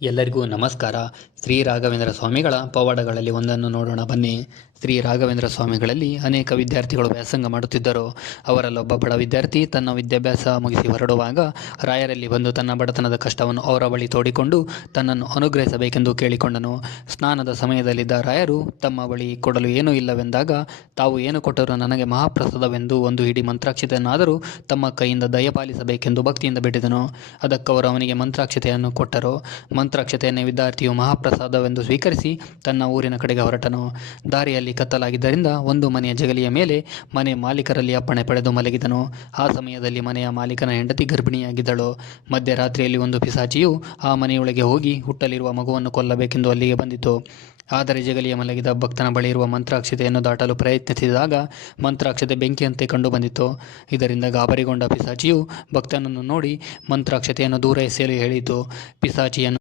ಎಲ್ಲರಿಗೂ ನಮಸ್ಕಾರ. ಶ್ರೀ ರಾಘವೇಂದ್ರ ಸ್ವಾಮಿಗಳ ಪವಾಡಗಳಲ್ಲಿ ಒಂದನ್ನು ನೋಡೋಣ ಬನ್ನಿ. ಶ್ರೀ ರಾಘವೇಂದ್ರ ಸ್ವಾಮಿಗಳಲ್ಲಿ ಅನೇಕ ವಿದ್ಯಾರ್ಥಿಗಳು ವ್ಯಾಸಂಗ ಮಾಡುತ್ತಿದ್ದರು. ಅವರಲ್ಲೊಬ್ಬ ಬಡ ವಿದ್ಯಾರ್ಥಿ ತನ್ನ ವಿದ್ಯಾಭ್ಯಾಸ ಮುಗಿಸಿ ಹೊರಡುವಾಗ ರಾಯರಲ್ಲಿ ಬಂದು ತನ್ನ ಬಡತನದ ಕಷ್ಟವನ್ನು ಅವರ ಬಳಿ ತೋಡಿಕೊಂಡು ತನ್ನನ್ನು ಅನುಗ್ರಹಿಸಬೇಕೆಂದು ಕೇಳಿಕೊಂಡನು. ಸ್ನಾನದ ಸಮಯದಲ್ಲಿದ್ದ ರಾಯರು ತಮ್ಮ ಬಳಿ ಕೊಡಲು ಏನೂ ಇಲ್ಲವೆಂದಾಗ ತಾವು ಏನು ಕೊಟ್ಟರೂ ನನಗೆ ಮಹಾಪ್ರಸಾದವೆಂದು ಒಂದು ಹಿಡಿ ಮಂತ್ರಾಕ್ಷತೆಯನ್ನಾದರೂ ತಮ್ಮ ಕೈಯಿಂದ ದಯಪಾಲಿಸಬೇಕೆಂದು ಭಕ್ತಿಯಿಂದ ಬೇಡಿದನು. ಅದಕ್ಕವರು ಅವನಿಗೆ ಮಂತ್ರಾಕ್ಷತೆಯನ್ನು ಕೊಟ್ಟರು. ಮಂತ್ರಾಕ್ಷತೆಯನ್ನೇ ವಿದ್ಯಾರ್ಥಿಯು ಮಹಾಪ್ರಸಾದವೆಂದು ಸ್ವೀಕರಿಸಿ ತನ್ನ ಊರಿನ ಕಡೆಗೆ ಹೊರಟನು. ದಾರಿಯಲ್ಲಿ ಕತ್ತಲಾಗಿದ್ದರಿಂದ ಒಂದು ಮನೆಯ ಜಗಲಿಯ ಮೇಲೆ ಮನೆ ಮಾಲೀಕರಲ್ಲಿ ಅಪ್ಪಣೆ ಪಡೆದು ಮಲಗಿದನು. ಆ ಸಮಯದಲ್ಲಿ ಮನೆಯ ಮಾಲೀಕನ ಹೆಂಡತಿ ಗರ್ಭಿಣಿಯಾಗಿದ್ದಳು. ಮಧ್ಯರಾತ್ರಿಯಲ್ಲಿ ಒಂದು ಪಿಶಾಚಿಯು ಆ ಮನೆಯೊಳಗೆ ಹೋಗಿ ಹುಟ್ಟಲಿರುವ ಮಗುವನ್ನು ಕೊಲ್ಲಬೇಕೆಂದು ಅಲ್ಲಿಗೆ ಬಂದಿತು. ಆದರೆ ಜಗಲಿಯ ಮಲಗಿದ ಭಕ್ತನ ಬಳಿ ಇರುವ ಮಂತ್ರಾಕ್ಷತೆಯನ್ನು ದಾಟಲು ಪ್ರಯತ್ನಿಸಿದಾಗ ಮಂತ್ರಾಕ್ಷತೆ ಬೆಂಕಿಯಂತೆ ಕಂಡು ಬಂದಿತು. ಇದರಿಂದ ಗಾಬರಿಗೊಂಡ ಪಿಶಾಚಿಯು ಭಕ್ತನನ್ನು ನೋಡಿ ಮಂತ್ರಾಕ್ಷತೆಯನ್ನು ದೂರ ಎಸೆಯಲು ಹೇಳಿತು. ಪಿಶಾಚಿಯನ್ನು